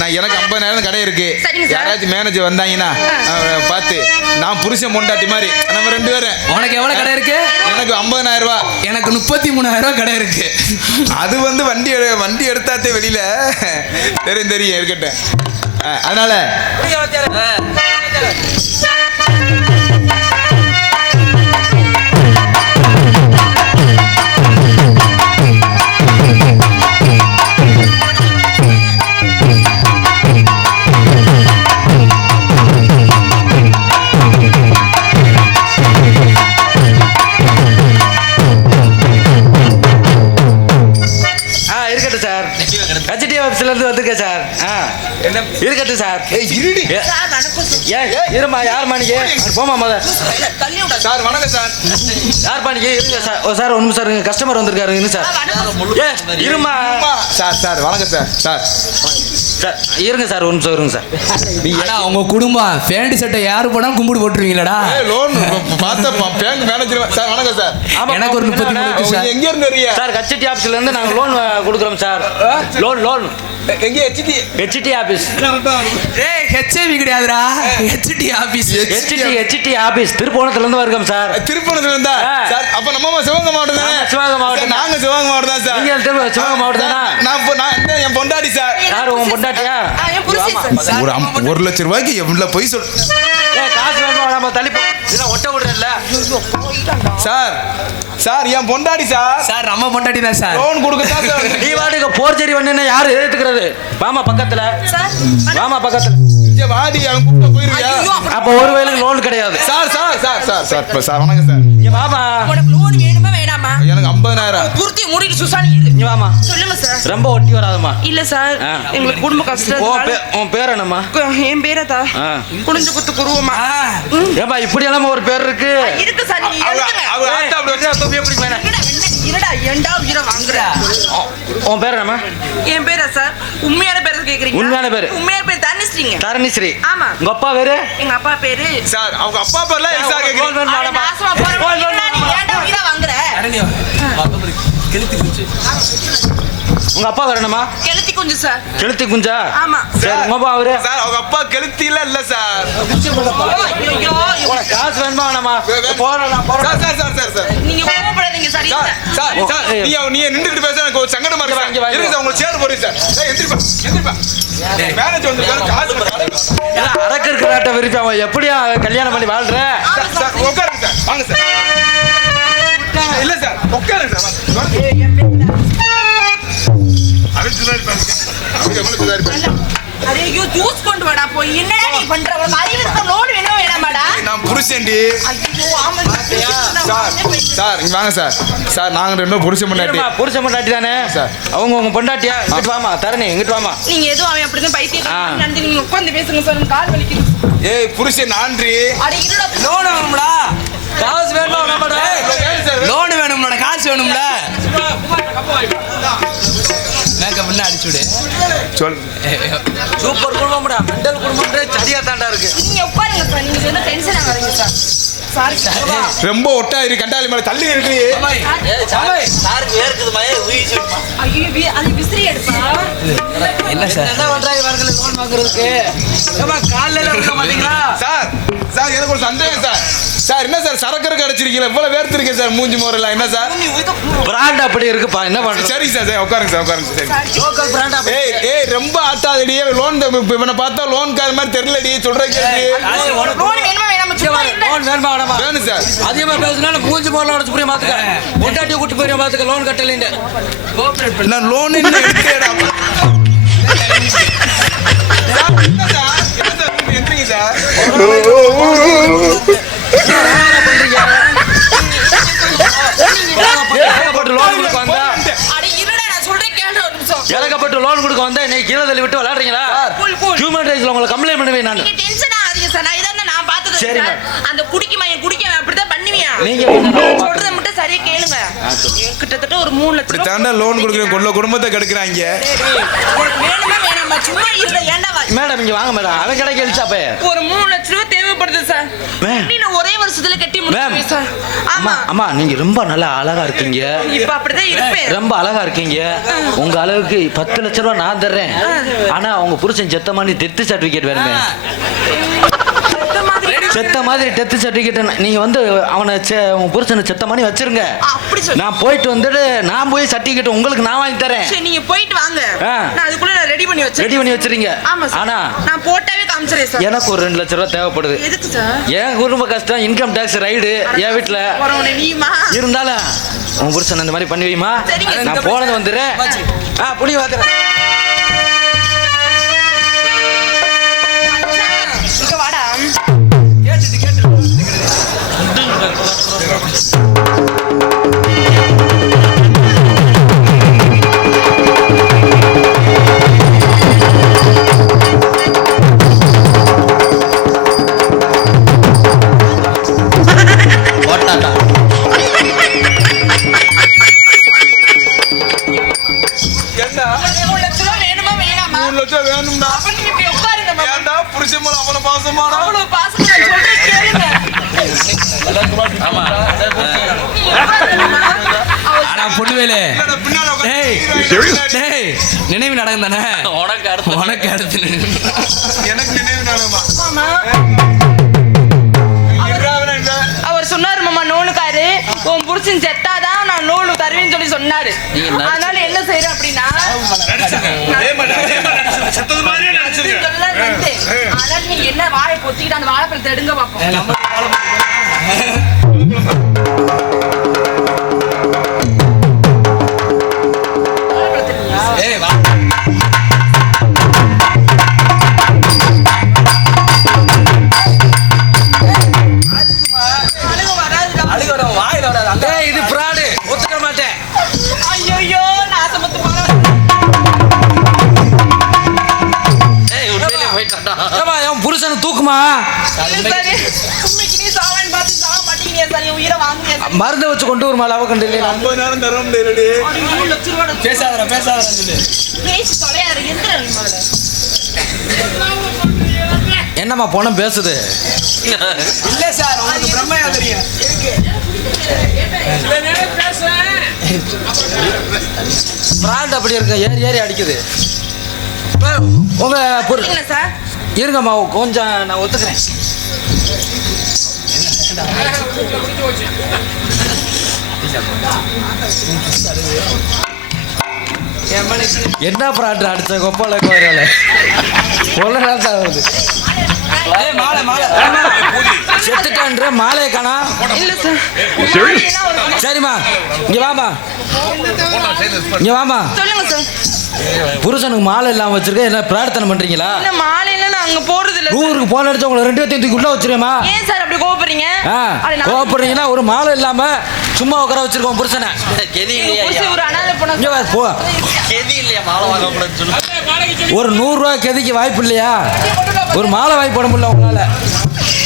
நான் எனக்கு 50,000 கடை இருக்கு. யாராச்சும் மேனேஜர் வந்தாங்கன்னா பார்த்து நான் புருஷன் பொண்டாட்டி மாதிரி நம்ம 2 பேரும். உனக்கு எவ்வளவு கடை இருக்கு? எனக்கு 50,000 ரூபா. எனக்கு 33,000 கடை இருக்கு. அது வந்து வண்டி எடுத்தாத்தே வெளியில தெரியும் இருக்கட்டும். அதனால வந்துருக்கேன் சார். இருக்கட்டும் சார். இருமா யார் மாணிக்கு போமா முத சார். வணக்கம் சார். யார் மாணிக்கு சார்? ஒரு நிமிஷம் சார், கஸ்டமர் வந்திருக்காரு. இன்னும் சார் இருமா சார். வணக்கம் சார். சார் இருங்க சார், ஒரு நிமிஷம் இருங்க சார். உங்க குடும்பம் பேண்ட் சட்டை யாரு போனா கும்பிடு போட்டுருவீங்களா? லோன் பார்த்தா பேங்க் மேனேஜர் சார். வணக்கம் சார். எனக்கு ஒரு 33 சார். எங்க இருந்து வரீங்க சார்? கச்சட்டி ஆபீஸ்ல இருந்து நாங்க லோன் கொடுக்குறோம் சார். லோன் எங்க? HD office. ஏய் ஹெச்ஐவி கிடையாதுடா, ஹெச்டி ஆபீஸ். ஹெச்டி ஆபீஸ் திருப்போணத்துல இருந்து வருகிறோம் சார். திருப்போணத்துல இருந்தா சார்? அப்ப நம்ம சிவகங்கை மாவட்டம் தானே? சிவகங்கை மாவட்டம். நாங்க சிவகங்கை மாவட்டம் தான் சார். நீங்க சிவகங்கை மாவட்டம் தானா? நான் என் பொண்டாட்டி சார். யார் உங்க பொண்டாட்டியா? ஒரு 1,00,000 ரூபாய்க்கு எவ்வளவு பொய் சொல். காசு வேணுமா? நம்ம தள்ளி இதெல்லாம் ஒட்ட விடுறேன்ல சார். என் பொண்டாட்டி சார். நம்ம பொண்டாட்டி தான் சார். Loan கொடுக்கதா sir. நீ வாடகை போர்ஜரி பண்ணா யாரு ஏத்துக்கிறது? வாமா பக்கத்துல. வாமா பக்கத்துல. வாடி அவன் கூப்பிட்டு போயிருவியா? அப்ப ஒரு வேளைக்கு லோன் கிடையாது சார். வணக்கம் சார். வாமா. உனக்கு லோன் வேணுமா வேணாமா? எனக்கு 50,000. பூர்த்தி மூடிட்டு சுசானி நீ வாமா. சொல்லுங்க சார். ரொம்ப ஒட்டி வராதம்மா. இல்ல சார், எங்களுக்கு குடும்ப கஷ்டம். உன் பேர் என்னம்மா? என் பேரதா குடிஞ்சு குத்து குருவமா. ஏப்பா இப்படி எல்லாம் ஒரு பேர் இருக்கு சார். நீங்க இருடா ஏண்டா உயிரை வாங்குற? உன் பேர் என்னம்மா? என் பேரா சார்? உண்மையான பேரை கேக்குறீங்க? உண்மையான பேரு? உண்மையான பேர் தனிஸ்ரீங்க. தரணிஸ்ரீ. ஆமா. உங்க அப்பா பேரு? எங்க அப்பா பேரு சார். அவங்க அப்பா பேர்ல எக்ஸா கேக்குறீங்க. நாசமா போற. ஏண்டா உயிரை வாங்குற? கெளுத்தி குஞ்சு. உங்க அப்பா பேர் என்னம்மா? கெளுத்தி குஞ்சு சார். கெளுத்தி குஞ்சா? ஆமா. சரி உங்க அப்பா அவரு? சார் அவங்க அப்பா கெளுத்தில இல்ல சார். ஐயோ உனக்கு காசு வேணுமா வேணாமா? சார். நீங்க கோவப்படாதீங்க சார். சார் நீ நின்னுட்டு பேச எனக்கு ஒரு சங்கடமா இருக்கு. இருங்க சார், உங்களுக்கு சேர் போறீங்க சார். எந்திரிப்பா. மேனேஜர் வந்து காசு அரக்கருக்கு நாட்டை விருப்பி அவன் எப்படியா கல்யாணம் பண்ணி வாழ்ற? சார் உட்காருங்க சார். வாங்க சார். இல்ல சார் உட்காருங்க சார். ஐயோ ஜூஸ் கொண்டு வாடா. போய் என்னடா நீ பண்ற? ஒரு அறிவு இருக்க லோன் வேணும் வேணாமாடா? நான் புருஷன்டி. ஐயோ ஆமா சார் இங்க வாங்க சார். நாங்க 2 பேரும் புருஷன் பொண்டாட்டி தானே சார்? அவங்க உங்க பொண்டாட்டியா? இங்கிட்டு வாமா. தரணி இங்கிட்டு வாமா. நீங்க எதுவும் அவன் அப்படிதான் பைத்தியம் நந்தி. நீங்க உட்கார்ந்து பேசுங்க சார். கால் வலிக்குது. ஏய் புருஷன் நான்றி. அட இருடா. லோன் வேணும்டா. காசு வேணுமா வேணாமாடா? லோன் வேணும்டா. காசு வேணும்ல. மேக்கப் பண்ண அடிச்சு விடு. சொல். சூப்பர் குடும்பம்டா. மெண்டல் குடும்பம்ன்றே சரியா தாண்டா இருக்கு. நீங்க உட்காருங்க சார். நீங்க என்ன டென்ஷன் ஆகாதீங்க சார். Sorry sir. ரொம்ப ஒட்டாயிரு கண்டாலி மேல தள்ளி இருக்கு. சாருக்கு வேர்க்குது மயே உயிச்சு. ஐயோ அது விசிறி எடுப்பா. என்ன சார்? என்ன பண்றாங்க இவங்க லோன் வாங்குறதுக்கு? ஏமா காலையில விட மாட்டீங்களா? சார் எனக்கு ஒரு சந்தேகம் சார். என்ன சார் சரக்கு அடிச்சிருக்கீங்க? இவ்வளவு வேர்த்து இருக்கேன் சார் மூஞ்சி மோரல. என்ன சார் பிராண்ட் அப்படி இருக்குப்பா. என்ன பண்ற? சரி சார். உட்காருங்க சார். சரி லோக்கல் பிராண்ட் அப்படி. ஏய் ரொம்ப ஆட்டாதடி. லோன் இவனை பார்த்தா லோன் கார் மாதிரி தெரியலடி. சொல்றேன் லோன் வேணுமா வேணாமா? லோன் வேணுமா வேணாமா? வேணும் சார். அதிகமா பேசுனா மூஞ்சி மோரல உடைச்சு புரிய மாத்துக்க. பொண்டாட்டி கூட்டி போய் மாத்துக்க. லோன் கட்டலைன்னு கோஆபரேட் பண்ணு. நான் லோன் என்ன எடுத்தேடா. எந்திரிங்க சார். ஏகப்பட்டு லோன் கொடுக்க வந்தா நீ கீழே தள்ளி விட்டு விளையாடுறீங்களா? ஹியூமன் ரைட்ஸ்ல உங்களை கம்ப்ளைண்ட் பண்ணுவேன் நான். நீங்க டென்ஷன் ஆகாதீங்க சார். நான் இதான் நான் பார்த்தது. அந்த குடிக்க அப்படிதான் பண்ணுவீங்க. நீங்க சொல்றத மட்டும் சரியா கேளுங்க. கிட்டத்தட்ட ஒரு 3 லட்சம் தாண்டா லோன் கொடுக்குறேன். கொள்ள குடும்பத்தை கெடுக்குறாங்க. வேணுமா வேணாமா? சும்மா இல்ல. ஏன்டா மேடம் இங்க வாங்க மேடம். அவன் கடை கழிச்சாப்பே ஒரு 3 லட்ச ரூபாய் தேவைப்படுது சார். இன்னும் ஒரே வருஷத்துல கட்டி முடிச்சிருவேன் சார். ஆமா அம்மா நீங்க ரொம்ப நல்லா அழகா இருக்கீங்க. இப்ப அப்படிதான் இருப்பேன். ரொம்ப அழகா இருக்கீங்க. உங்க அளவுக்கு 10 லட்ச ரூபாய் நான் தர்றேன். ஆனா உங்க புருஷன் செத்த மாதிரி டெத் சர்டிபிகேட் வேணுமே. செத்த மாதிரி டெத் சர்டிபிகேட் நீங்க வந்து அவனை உங்க புருஷனை செத்த மாதிரி வச்சிருங்க. நான் போயிட்டு வந்துட்டு நான் போய் சர்டிபிகேட் உங்களுக்கு நான் வாங்கி தரேன். சரி நீங்க போயிட்டு வாங்க. நான் அதுக்குள்ள ரெடி பண்ணி வச்சிருக்கீங்க. ஆனா நான் போட்டாவே காமிச்சறேன் சார். எனக்கு ஒரு 2 லட்ச ரூபாய் தேவைப்படுது. எதுக்கு சார்? ஏன் குடும்ப கஷ்டம், இன்கம் டாக்ஸ் ரைடு என் வீட்டுல இருந்தாலும் உங்க புருஷன் அந்த மாதிரி பண்ணி வைமா. நான் போனது வந்துடுறேன். புடி வாக்குறேன். நினைவு நாடகம் தானே உனக்கு அடுத்து எனக்கு நினைவு நாடகமா? அவர் சொன்னாரு மாமா நோனுக்காரு உன் புருஷன் செத்தாதான் நான் நோனு தருவேன்னு சொல்லி சொன்னாரு. அதனால என்ன செய்யறேன் அப்படின்னா அதனால நீங்க என்ன வாயை பொத்திக்கிட்டு அந்த வாழைப்பழத்தை எடுங்க பாப்போம். இது பிராடு ஒத்துக்க மாட்டேன். ஐயோ நாசமத்து புருஷனை தூக்குமா? மருந்து வச்சு கொண்டு வருமா? லவ கண்டு 50 நேரம் தரும். என்னம்மா போன பேசுது? இல்ல சார் உங்களுக்கு பிரம்மையா தெரியும். பிராண்ட் அப்படி இருக்கு. ஏறி அடிக்குது. உங்க இருங்கம்மா கொஞ்சம் நான் ஒத்துக்கிறேன். என்ன பிராண்ட் அடிச்ச கொப்பால செத்துட்டான்ற மாலையை காணா. சரிம்மா இங்க வாமா. இங்க வாமா. புருஷனுக்கு மாலை இல்லாம வச்சிருக்க. என்ன பிரார்த்தனை பண்றீங்களா? ஊருக்கு போன அடிச்சு உங்களை 2 பேத்தையும் தூக்கி உள்ள வச்சிருமா? ஏன் சார் அப்படி கோவப்படுறீங்க? கோவப்படுறீங்கன்னா ஒரு மாலை இல்லாம சும்மா உட்கார வச்சிருக்கோம் புருஷனை. ஒரு 100 ரூபாய் கெதிக்கு வாய்ப்பு இல்லையா? ஒரு மாலை வாங்கி போட முடியல உங்களால.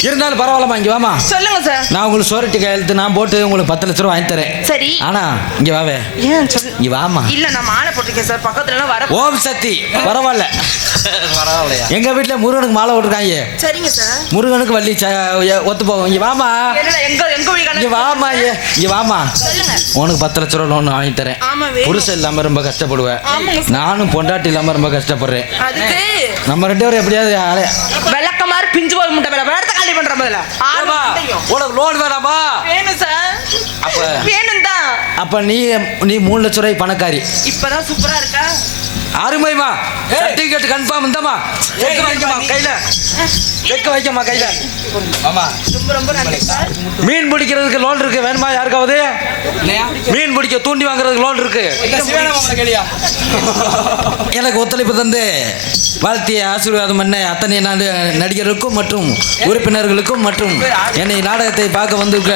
இருந்தாலும் பரவாயில்லமா. இங்க வாமா. சொல்லுங்க சார். நான் உங்களுக்கு சோரிட்டி கையெழுத்து நான் போட்டு உங்களுக்கு 10 லட்ச ரூபாய் வாங்கி தரேன். சரி. ஆனா இங்க வாவே. ஏன் சொல்லு. இங்க வாமா. இல்ல நான் மாலை போட்டுக்கேன் சார். பக்கத்துல எல்லாம் வர. ஓம் சக்தி பரவாயில்ல. பரவாயில்லையா? எங்க வீட்ல முருகனுக்கு மாலை போட்டுருக்காங்க. சரிங்க சார். முருகனுக்கு வள்ளி ஒத்து போகும். இங்க வாமா. இங்க வாமா. இங்க வாமா. உனக்கு 10 லட்ச ரூபாய் லோன் வாங்கி தரேன். புருஷன் இல்லாம ரொம்ப கஷ்டப்படுவேன். நானும் பொண்டாட்டி இல்லாம ரொம்ப கஷ்டப்படுறேன். நம்ம 2 பேரும் எப்படியாவது விளக்க மாதிரி பிஞ்சு போக முட்டை விளத்த காலி பண்ற முதல்ல. உனக்கு லோன் வேணாமா? வேணும் சார். அப்ப வேணும் தான். அப்ப நீ 3 லட்ச ரூபாய் பணக்காரி. இப்பதான் சூப்பரா இருக்கா? அருமைமா. சர்டிபிகேட் கன்ஃபார்ம் இந்தமா. செக் வைக்கமா கையில. செக் வைக்கமா கையில. ஆமா. ரொம்ப ரொம்ப நன்றி சார். மீன் பிடிக்கிறதுக்கு லோன் இருக்கு. வேணுமா யாருக்காவது? மீன் பிடிக்க தூண்டி வாங்குறதுக்கு லோன் இருக்கு. எனக்கு ஒத்துழைப்பு தந்து வாழ்த்திய ஆசீர்வாதம் பண்ண அத்தனை நடிகர்களுக்கும் மற்றும் உறுப்பினர்களுக்கும் மற்றும் என்னை நாடகத்தை பார்க்க வந்திருக்க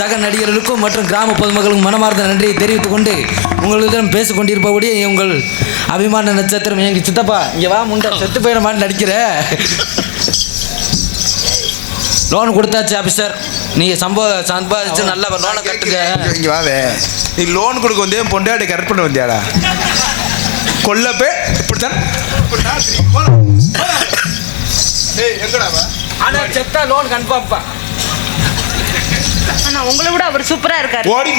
சக நடிகர்களுக்கும் மற்றும் கிராம பொதுமக்களுக்கும் மனமார்ந்த நன்றியை தெரிவித்துக் கொண்டு உங்களிடம் பேசிக் கொண்டிருப்பபடி உங்கள் அபிமான நட்சத்திரம் எங்க சித்தப்பா. இங்க வா முண்டை செத்து போயிட மாதிரி நடிக்கிற. லோன் கொடுத்தாச்சு ஆபீசர். நீங்க சம்பாதிச்சு நல்லா லோனை கட்டுங்க. இங்க வாவே. நீ லோன் கொடுக்க வந்தே பொண்டாட்டி கரெக்ட் பண்ண வந்தியாடா? கொல்லப்பே இப்படித்தான் எங்கடாவா? ஆனா செத்தா லோன் கன்ஃபார்ம்ப்பா. ஆனா உங்களை விட அவர் சூப்பரா இருக்காரு. ஓடி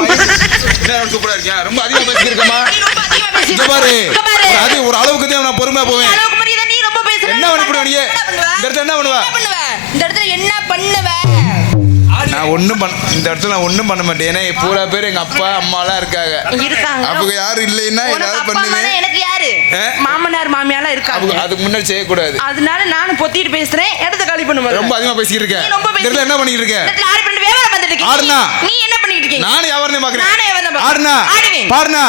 சூப்பரா இருக்கியா? ரொம்ப அதிகமா பேசிருக்கமா? இங்க பாரு, ஒரு அளவுக்கு தான் நான் பொறுமையா போவேன். நீ ரொம்ப பேசுற. என்ன பண்ணுவ நீ? இந்த இடத்துல என்ன பண்ணுவ? இந்த இடத்துல என்ன பண்ணுவ? நான் இந்த இடத்துல நான் ஒண்ணும் பண்ண மாட்டேன். ஏன்னா பூரா பேர் எங்க அப்பா அம்மா எல்லாம் இருக்காங்க. அவங்க யாரும் இல்லைன்னா ஏதாவது பண்ணுவேன். எனக்கு யாரு? மாமனார் மாமியாலாம் இருக்காங்க. அதுக்கு முன்னாடி செய்யக்கூடாது. அதனால நானும் பொத்திட்டு பேசுறேன். இடத்த காலி பண்ணுவேன். ரொம்ப அதிகமா பேசிட்டு இருக்கேன். என்ன பண்ணிட்டு இருக்க? ஆடுனா நீ என்ன பண்ணிட்டு இருக்கீங்க? நானே யாவரனே பாக்குறேன். நானே யாவரனே ஆடுனா பாடுனா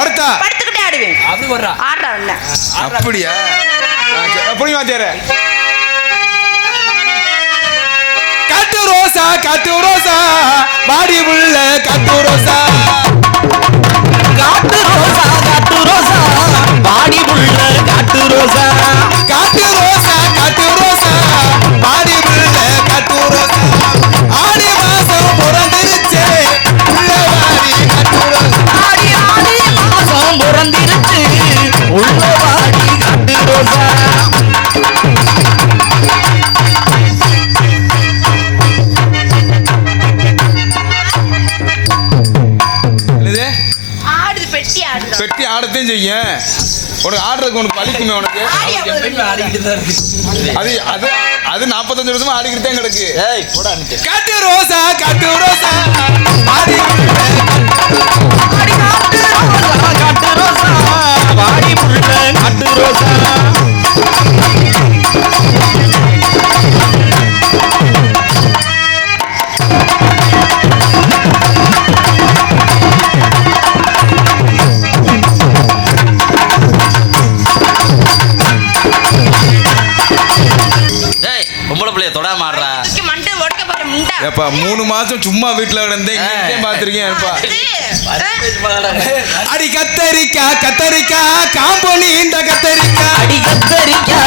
படுத்தா படுத்துக்கிட்டே ஆடுவேன். அப்படி வர்றா. ஆடுறா என்ன? அப்படியா? அப்படி வாத்தியாரே. காட்டு ரோசா பாடி உள்ள காட்டு ரோசா பாடி உள்ள காட்டு ரோசா பாடி உள்ள காட்டு ரோசா ஆடி மாசம் பிறந்திருச்சே உள்ளவாடி காட்டு ரோசா ஆடி மாசம் பிறந்திருச்சு உள்ளவாடி காட்டு ரோசா. பெட்டி ஆடத்தையும் செய்யும். உனக்கு ஆடுறதுக்கு உனக்கு பழிக்குமே. உனக்கு அது 45 வருஷமா ஆடிக்கிட்டு தான் கிடக்கு. காட்டு ரோசா பாடி காட்டு ரோசா எப்பா 3 மாசம் சும்மா வீட்டுல கிடந்தேன் பாத்திருக்கேன். அடி கத்தரிக்கா காம்பு நீண்ட கத்தரிக்கா அடி கத்தரிக்கா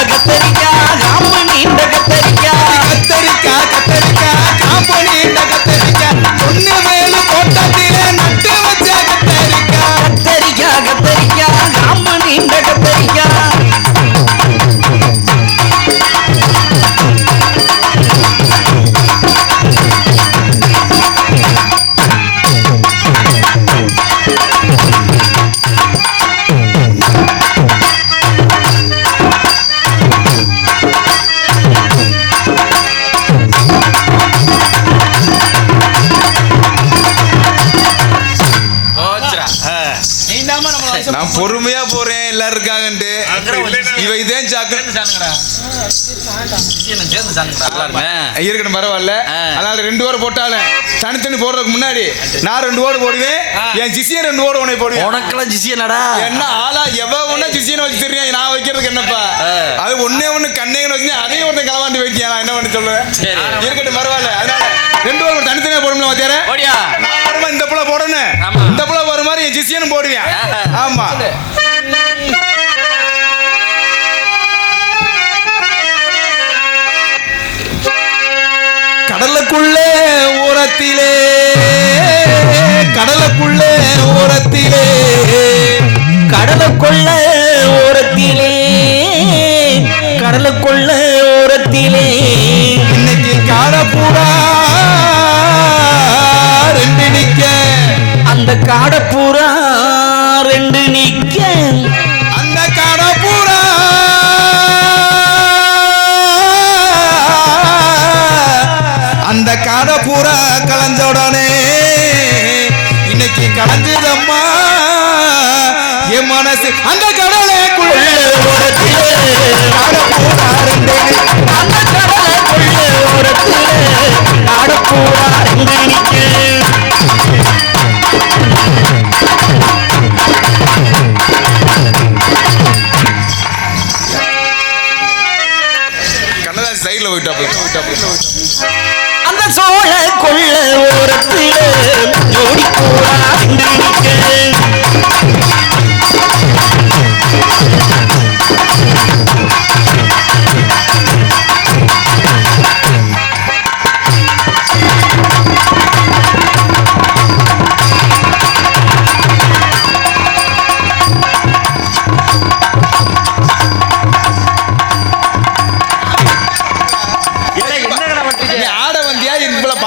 காம்பு நீண்ட கத்தரிக்கா காம்பு நீண்ட கத்தரிக்கா ஒண்ணு மேலு தோட்டத்திலே நட்டு வச்ச கத்தரிக்கா காம்பு நீண்ட கத்தரிக்கா. நான் பொறுமையா போறேன் எல்லாரும் இருக்காங்கன்ட்டு. இவ இதே இருக்கட்டும் பரவாயில்ல. அதனால 2 ஓவர் போட்டாலும் தனித்தனி போடுறதுக்கு முன்னாடி நான் 2 ஓவர் போடுவேன். என் ஜிசியன் 2 ஓவர் உனக்கு போடுவேன். உனக்கெல்லாம் ஜிசியனடா என்ன ஆளா எவ ஒண்ணு ஜிசியன் வச்சு தெரியும். நான் வைக்கிறதுக்கு என்னப்பா? அது ஒண்ணு கண்ணேன்னு வச்சு அதையும் ஒருத்தன் கலவாண்டி வைக்க நான் என்ன பண்ணி சொல்லுவேன். இருக்கட்டும் பரவாயில்ல. அதனால 2 ஓவர் தனித்தனியா போடணும் வாத்தியாரே. இந்த புள்ள போடணும். இந்த புள்ள போற மாதிரி என் ஜிசியனும் போடுவேன். ஆமா கடலுக்குள்ளே ஓரத்திலே இன்னைக்கு காடப்பூரா 2 நிக்க அந்த காடப்பூரா 2 நிக்க அந்த காடப்பூரா கலஞ்ச உடனே இன்னைக்கு கலஞ்சதம்மா என் மனசு அந்த கடலைக்குள்ள அந்த கடலைக்குள்ள காடப்பூரா 2 நிக்க. சைடுல அந்த சோழ கொள்ள ஓரத்திலே ஜோடி பூரா 2 நிக்க.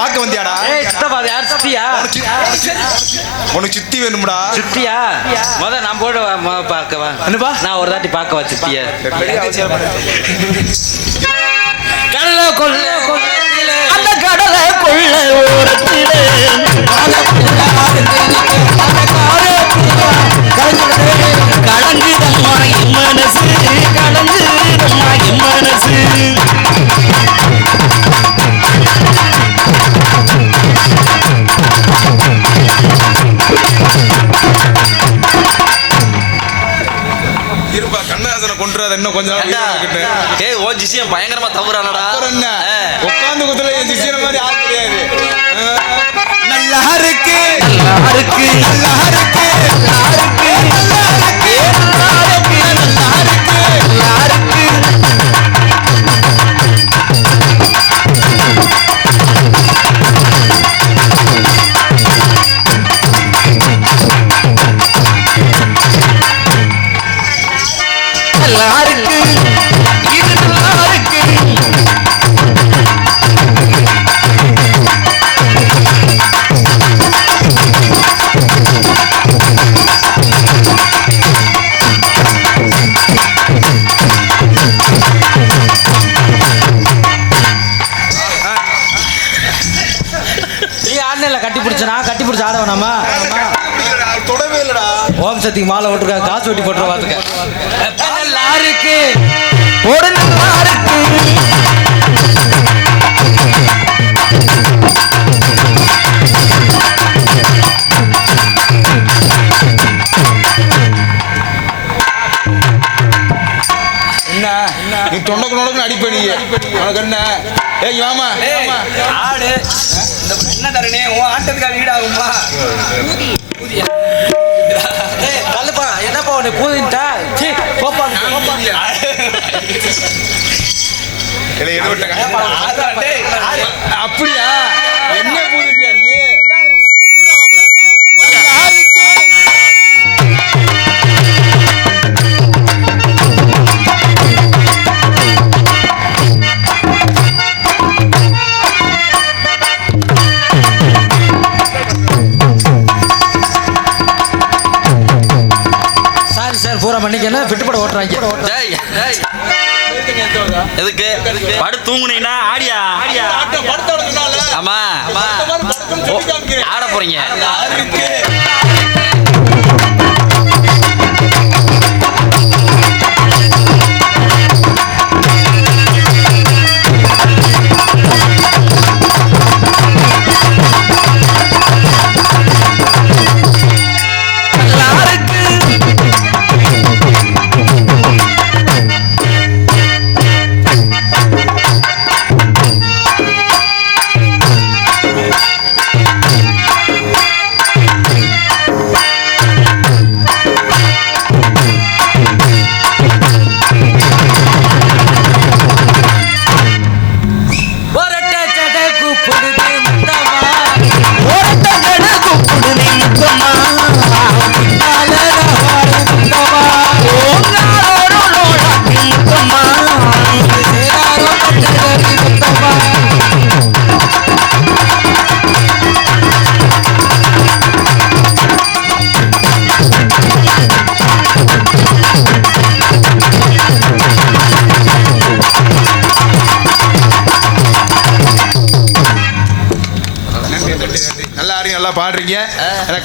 பார்க்க வந்தியாடா? சித்தப்பா அது யார் சித்தியா? உனக்கு சித்தி வேணும்டா? சித்தியா நான் போட பார்க்கவா? என்னப்பா? நான் ஒரு தாட்டி பார்க்கவா சித்திய? கடலை கொள்ள அந்த கடலை கொள்ள ஓரத்திலே கலங்குதம்மா என் மனசு, கலங்குதம்மா என் மனசு. இருப்பா, கண்ணதாசனை கொண்டுறாத இன்னும் கொஞ்ச நாள். ஏய் ஓ ஜிசியம் பயங்கரமா தவறானடா. என்ன உட்காந்து குத்துல என் சிசியன மாதிரி ஆள் கிடையாது. நல்லா இருக்கு, நல்லா இருக்கு, நல்லா இருக்கு, நல்லா இருக்கு, நல்லா இருக்கு, நல்லா இருக்கு, நல்லா இருக்கு, நல்லா இருக்கு. நல்லா இருக்கு, இது நல்லா இருக்கு. நீ ஆடல கட்டி பிடிச்ச ஆட வேணாமா? தொடவே இல்லடா. ஓம் சக்திக்கு மாலை விட்டுருக்கா, காசு வெட்டி போட்டுருவா பாத்துக்க. நல்லா இருக்கு, ஒரு நல்லா இருக்கு. என்ன நீ தொண்டக்கு அடிப்ப நீ உனக்கு என்ன? ஏய் மாமா ஆடு என்ன தரணே உன் ஆட்டத்துக்காக வீடாகுமா? கல்லுப்பா என்னப்பா உன்னை பூதின்ட்டா? போப்பா அப்படியா? என்ன பூஜை நீ? சாரி சார், பூரா மன்னிக்கணும். விட்டுப்பட ஓட்டுறாங்க. எதுக்கு படு தூங்குனீங்கன்னா ஆடியா? ஆமா ஆட போறீங்க. நல்லா பாடுறீங்க.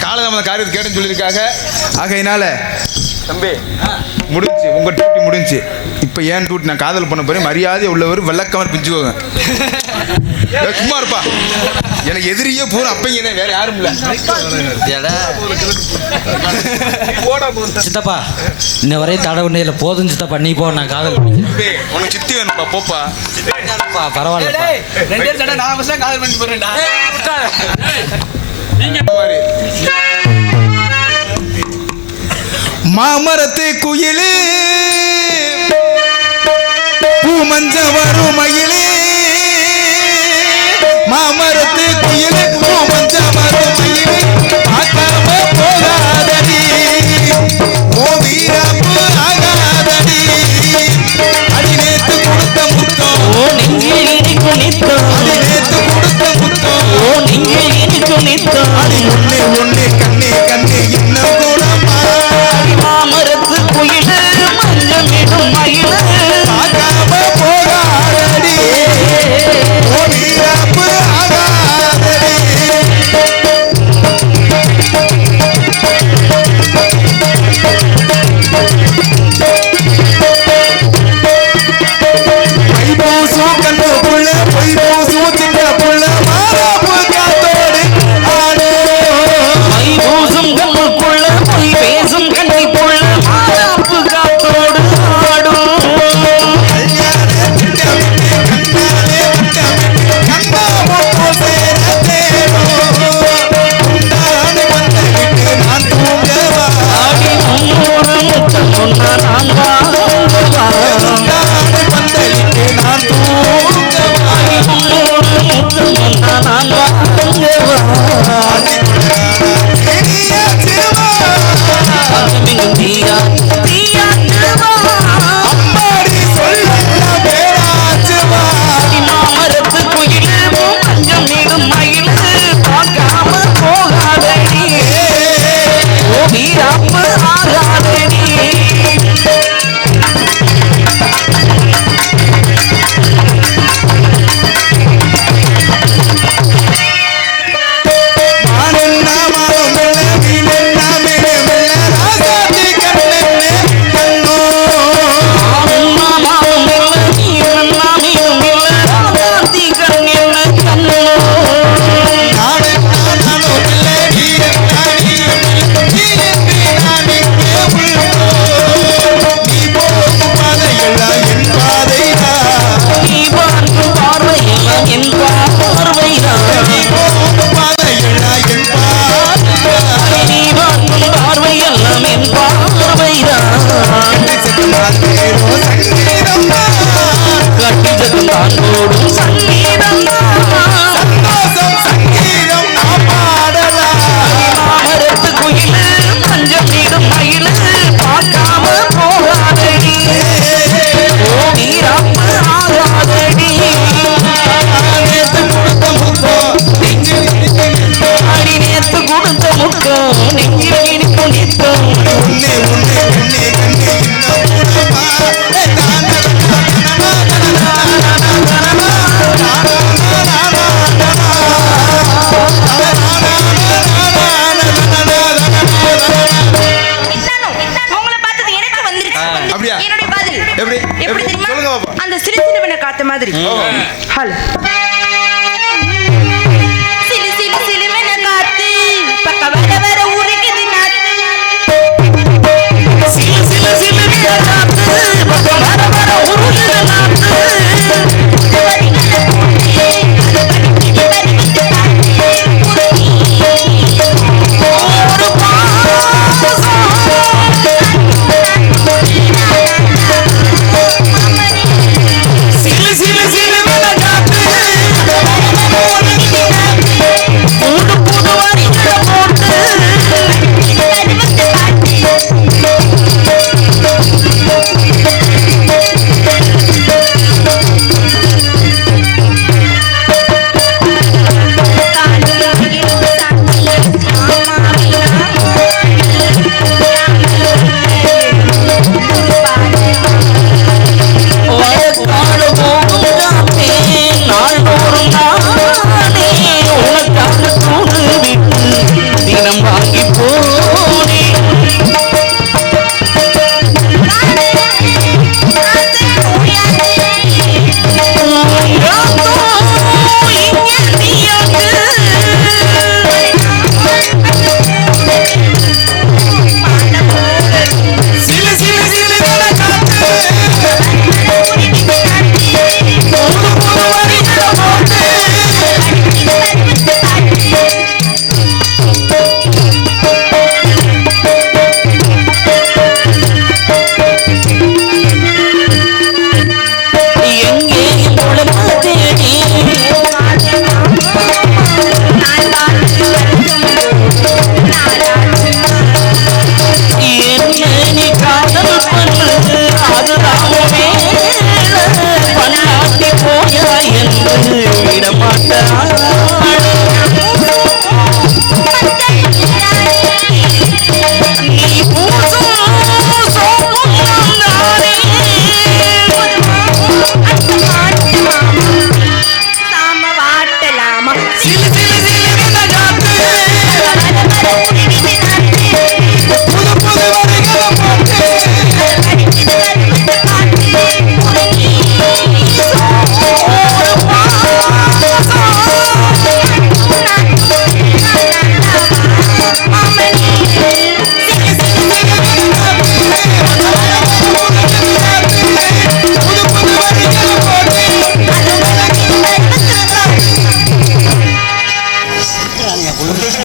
காலதாமத காரியத்தை கேட்டுன்னு சொல்லியிருக்காங்க. ஆகையினால தம்பி முடிஞ்சு உங்க டியூட்டி முடிஞ்சு. இப்போ ஏன் டியூட்டி நான் காதல் பண்ண போறேன். மரியாதை உள்ளவர் வெள்ளக்கமர் பிஞ்சுக்கோங்க. சும்மா இருப்பா. எனக்கு எதிரியே பூரா அப்பங்க தான், வேற யாரும் இல்ல. சித்தப்பா இன்ன வரையும் தடை ஒன்றையில் போதும் சித்தப்பா. நீ போ, நான் காதல் உனக்கு சித்தி வேணுப்பா. போப்பா பரவாயில்ல. நான் காதல் பண்ணி போறேன்டா. மாமரத்து குயிலே பூமஞ்ச வரும் மயிலே, மாமரத்து குயிலே பூமஞ்ச வரும் மயிலே, பார்க்காம போகாதடி ஓ வீரப்பு ஆகாதடி. அடி நேத்து கொடுத்த முத்தம், அடி நேத்து கொடுத்த முத்தம் சந்தோடும் சங்கீதம் சந்தோஷம் சங்கீதம் நான் பாடலாம் மாமரத்து குயிலு மஞ்சள் நீடும் மயிலு பார்க்காம போகாதடி ஓ வீரப்ப ஆகாதடி நேத்து கொடுத்த முத்தம் நெஞ்சில் இனிக்கும் அடி நேத்து கொடுத்த முத்தம் நெஞ்சில் இனிக்கும் நித்தம் உன்னை உன்னை கண்ணே கண்ணே இன்னும் கூடவா உங்களை பார்த்தது எனக்கு வந்துருச்சு அப்படியா? என்னுடைய பதில் எப்படி? எப்படி தெரியுமா சொல்லுங்க பாப்பா. அந்த சிறு சிறுவனை காத்த மாதிரி ஹலோ சிலு சிலு சிலுவனை காத்து பக்க வர வர உருகுது நாத்து சில சில சில காத்து பக்கம் வர வர உருகுற நாத்து